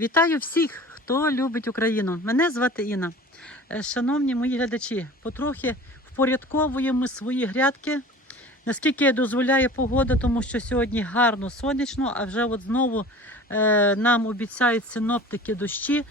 Вітаю всіх, хто любить Україну. Мене звати Інна. Е, Шановні мої глядачі, потрохи впорядковуємо свої грядки. Наскільки дозволяє погода, тому що сьогодні гарно сонячно, а вже от знову е, нам обіцяють синоптики дощі.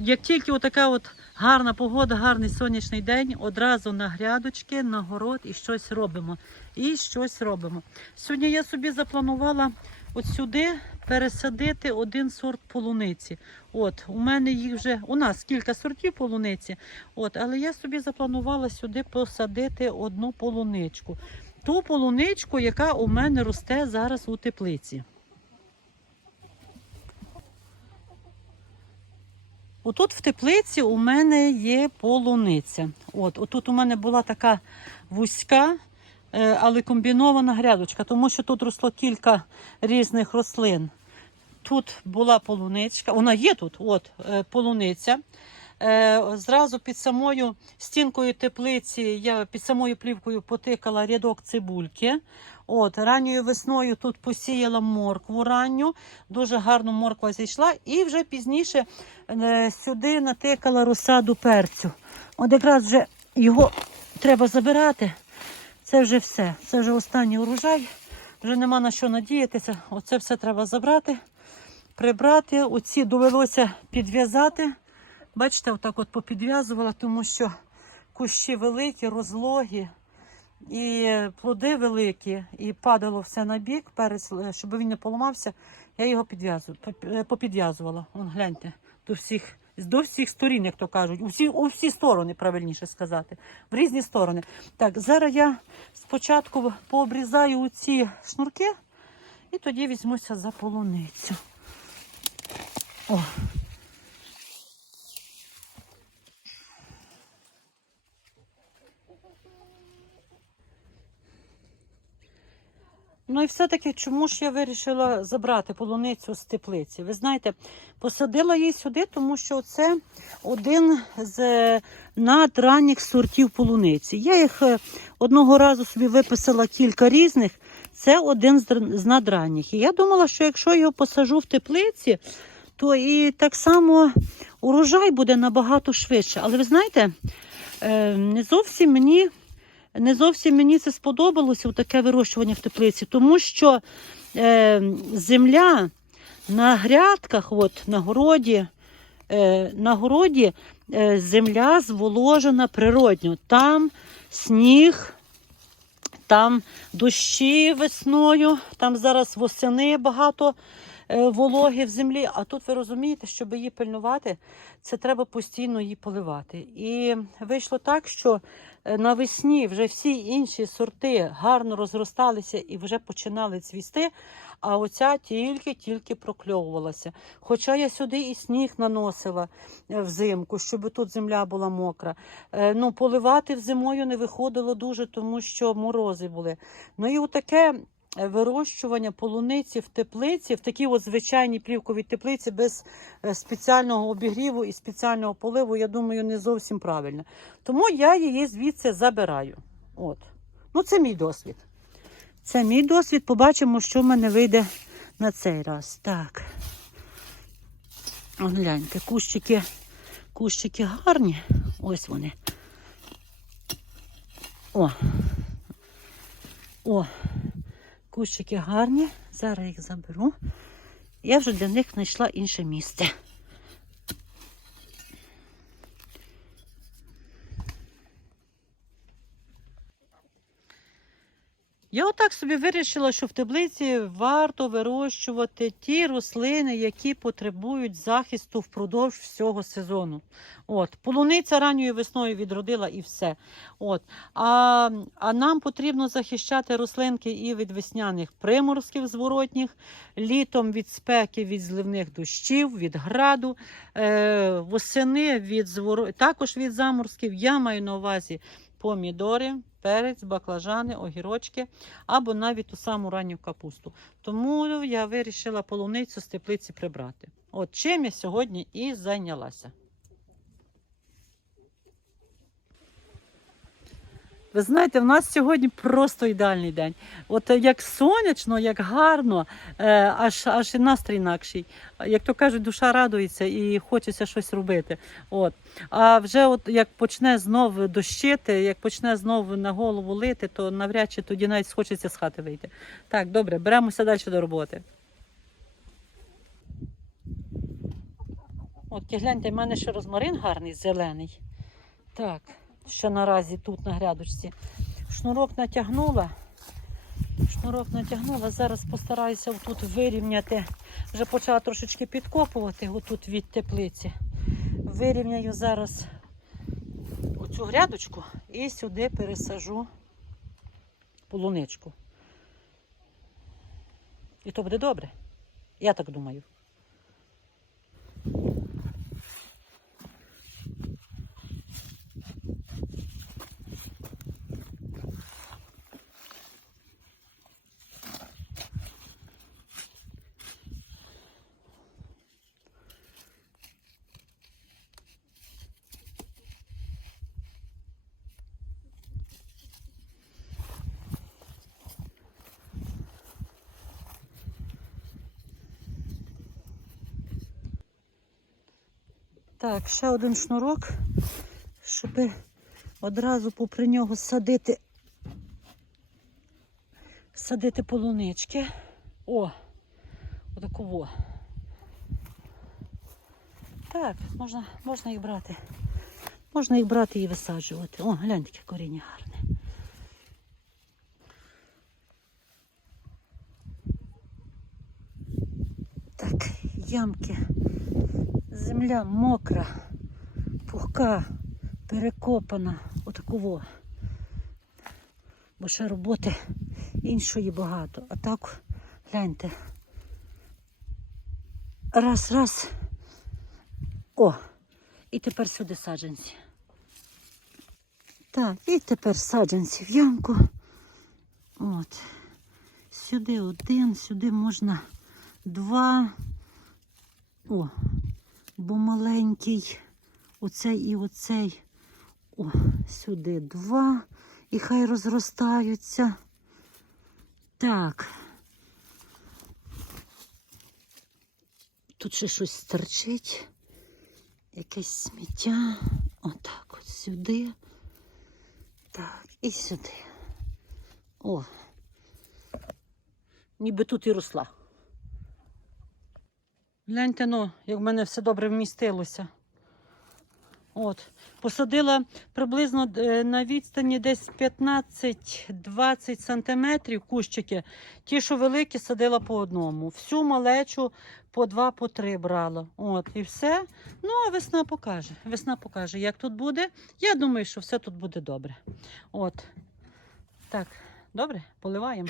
Як тільки така от гарна погода, гарний сонячний день, одразу на грядочки, на город і щось робимо. І щось робимо. Сьогодні я собі запланувала от сюди пересадити один сорт полуниці. От, у мене їх вже у нас кілька сортів полуниці. От, але я собі запланувала сюди посадити одну полуничку. Ту полуничку, яка у мене росте зараз у теплиці. Отут в теплиці у мене є полуниця. От, отут у мене була така вузька, е, але комбінована грядочка, тому що тут росло кілька різних рослин. Тут була полуничка, вона є тут, от е, полуниця. Е, Зразу під самою стінкою теплиці я під самою плівкою потикала рядок цибульки. От, ранньою весною тут посіяла моркву ранню, дуже гарно морква зійшла, і вже пізніше е, сюди натикала розсаду перцю. От якраз вже його треба забирати. Це вже все. Це вже останній урожай. Вже нема на що надіятися. Оце все треба забрати, прибрати. Оці довелося підв'язати. Бачите, отак от попідв'язувала, тому що кущі великі, розлогі, і плоди великі, і падало все на бік, е, щоб він не поламався, я його е, попідв'язувала. Вон, гляньте, до всіх, до всіх сторін, як то кажуть, у всі, у всі сторони, правильніше сказати, в різні сторони. Так, зараз я спочатку пообрізаю ці шнурки і тоді візьмуся за полуницю. О. Ну і все-таки, чому ж я вирішила забрати полуницю з теплиці? Ви знаєте, посадила її сюди, тому що це один з е, надранніх сортів полуниці. Я їх е, одного разу собі виписала кілька різних. Це один з надранніх. І я думала, що якщо його посажу в теплиці, то і так само урожай буде набагато швидше. Але ви знаєте, е, не зовсім мені не зовсім мені це сподобалося таке вирощування в теплиці, тому що е, земля на грядках, от, на городі, е, на городі е, земля зволожена природньо. Там сніг, там дощі весною, там зараз восени багато вологи в землі. А тут ви розумієте, щоб її пильнувати, це треба постійно її поливати. І вийшло так, що е, навесні вже всі інші сорти гарно розросталися і вже починали цвісти. А оця тільки-тільки прокльовувалася. Хоча я сюди і сніг наносила е, взимку, щоб тут земля була мокра. Е, Ну, поливати зимою не виходило дуже, тому що морози були. Ну і отаке е, вирощування полуниці в теплиці, в такій от звичайній плівковій теплиці без е, спеціального обігріву і спеціального поливу, я думаю, не зовсім правильно. Тому я її звідси забираю. От. Ну, це мій досвід. Це мій досвід. Побачимо, що в мене вийде на цей раз. Так. О, гляньте, кущики, кущики гарні. Ось вони. О. О, кущики гарні. Зараз їх заберу. Я вже для них знайшла інше місце. Я отак собі вирішила, що в теплиці варто вирощувати ті рослини, які потребують захисту впродовж всього сезону. От, полуниця ранньою весною відродила і все. От. А, а нам потрібно захищати рослинки і від весняних приморозків зворотніх, літом від спеки, від зливних дощів, від граду, е, восени від зворо... також від заморозків. Я маю на увазі помідори, перець, баклажани, огірочки або навіть ту саму ранню капусту. Тому я вирішила полуницю з теплиці прибрати. От чим я сьогодні і зайнялася. Ви знаєте, в нас сьогодні просто ідеальний день. От е, як сонячно, як гарно, е, аж, аж і настрій інакший. Як то кажуть, душа радується і хочеться щось робити. От. А вже от як почне знову дощити, як почне знову на голову лити, то навряд чи тоді навіть схочеться з хати вийти. Так, добре, беремося далі до роботи. От гляньте, в мене ще розмарин гарний, зелений. Так, ще наразі тут на грядочці. Шнурок натягнула. Шнурок натягнула. Зараз постараюся тут вирівняти. Вже почала трошечки підкопувати отут від теплиці. Вирівняю зараз оцю грядочку і сюди пересажу полуничку. І то буде добре. Я так думаю. Так, ще один шнурок, щоб одразу попри нього садити, садити полунички. О, отаково. Так, можна, можна їх брати. Можна їх брати і висаджувати. О, гляньте, яке коріння гарне. Так, ямки. Земля мокра, пухка, перекопана, отаково. Бо ще роботи іншої багато. А так, гляньте. Раз, раз. О, і тепер сюди саджанці. Так, і тепер саджанці в ямку. От. Сюди один, сюди можна два. О, бо маленький оцей і оцей. О, сюди два. І хай розростаються. Так. Тут ще щось стерчить. Якесь сміття. Отак от сюди. Так, і сюди. О. Ніби тут і росла. Гляньте, ну, як в мене все добре вмістилося. От. Посадила приблизно е, на відстані десь 15-20 сантиметрів кущики. Ті, що великі, садила по одному. Всю малечу по два, по три брала. От, і все. Ну, а весна покаже. Весна покаже, як тут буде. Я думаю, що все тут буде добре. От. Так, добре, поливаємо.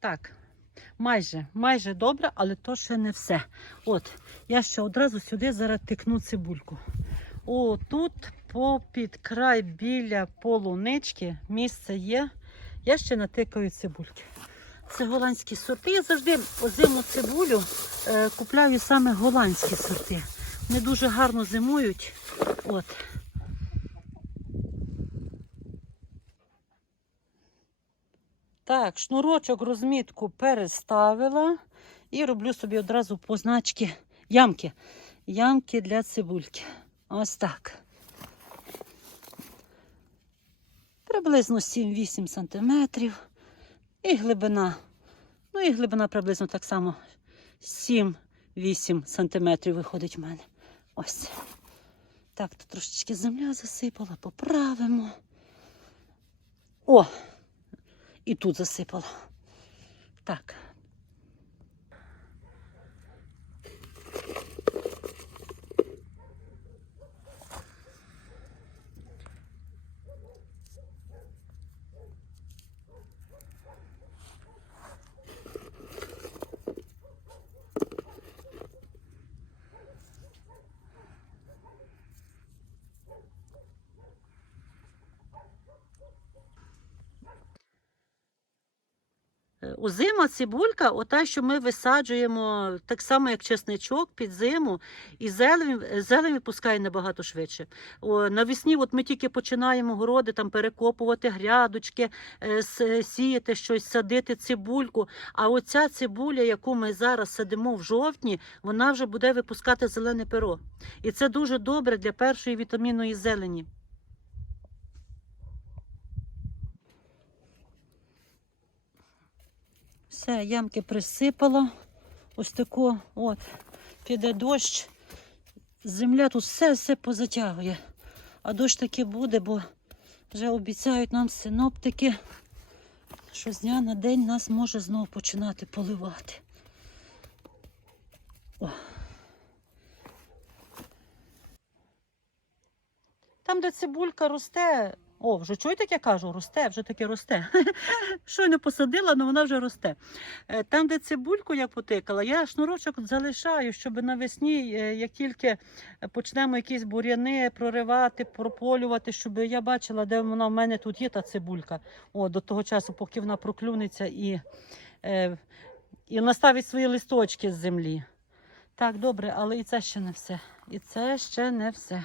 Так, майже, майже добре, але то ще не все. От, я ще одразу сюди зараз тикну цибульку. О, тут попід край біля полунички місце є. Я ще натикаю цибульки. Це голландські сорти. Я завжди озиму цибулю е, купляю саме голландські сорти. Вони дуже гарно зимують. От. Так, шнурочок розмітку переставила і роблю собі одразу позначки ямки. Ямки для цибульки. Ось так. Приблизно 7-8 сантиметрів. І глибина. Ну і глибина приблизно так само 7-8 сантиметрів виходить в мене. Ось. Так, тут трошечки земля засипала, поправимо. О! І тут засипала. Так. Е, Озима цибулька, ота, що ми висаджуємо так само, як чесничок під зиму, і зелень, зелень випускає набагато швидше. О, навесні от ми тільки починаємо городи там перекопувати грядочки, е, сіяти щось, садити цибульку. А оця цибуля, яку ми зараз садимо в жовтні, вона вже буде випускати зелене перо. І це дуже добре для першої вітамінної зелені. Все, ямки присипала. Ось тако, от, піде дощ. Земля тут все все позатягує. А дощ таки буде, бо вже обіцяють нам синоптики, що з дня на день нас може знову починати поливати. О. Там, де цибулька росте, о, вже чуєте, як я кажу, росте, вже таки росте. Щойно посадила, але вона вже росте. Е, Там, де цибульку я потикала, я шнурочок залишаю, щоб навесні, е, як тільки почнемо якісь бур'яни проривати, прополювати, щоб я бачила, де вона в мене тут є та цибулька. О, до того часу, поки вона проклюнеться і, е, і наставить свої листочки з землі. Так, добре, але і це ще не все. І це ще не все.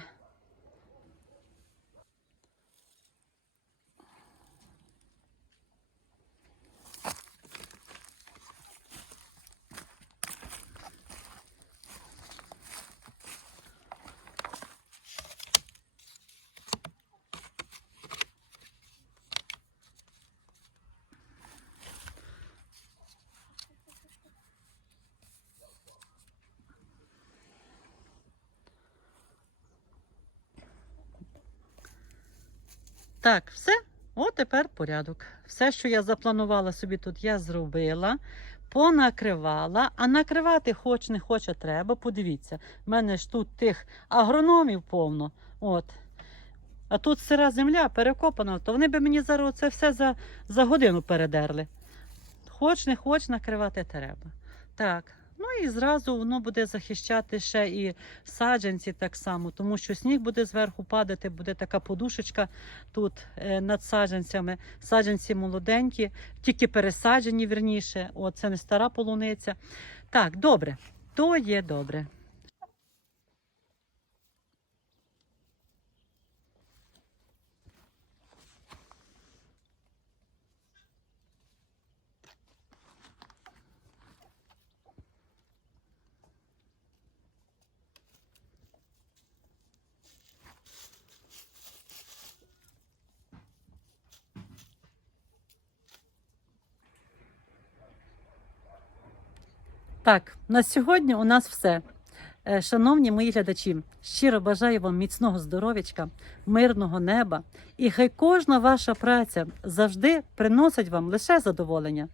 Так, все. О, тепер порядок. Все, що я запланувала собі тут, я зробила, понакривала, а накривати хоч не хоче треба. Подивіться, в мене ж тут тих агрономів повно. От. А тут сира земля перекопана, то вони би мені зараз це все за, за годину передерли. Хоч не хоч накривати треба. Так. Ну і зразу воно буде захищати ще і саджанці так само, тому що сніг буде зверху падати, буде така подушечка тут е, над саджанцями. Саджанці молоденькі, тільки пересаджені вірніше. О, це не стара полуниця. Так, добре, то є добре. Так, на сьогодні у нас все. Е, Шановні мої глядачі, щиро бажаю вам міцного здоров'ячка, мирного неба, і хай кожна ваша праця завжди приносить вам лише задоволення.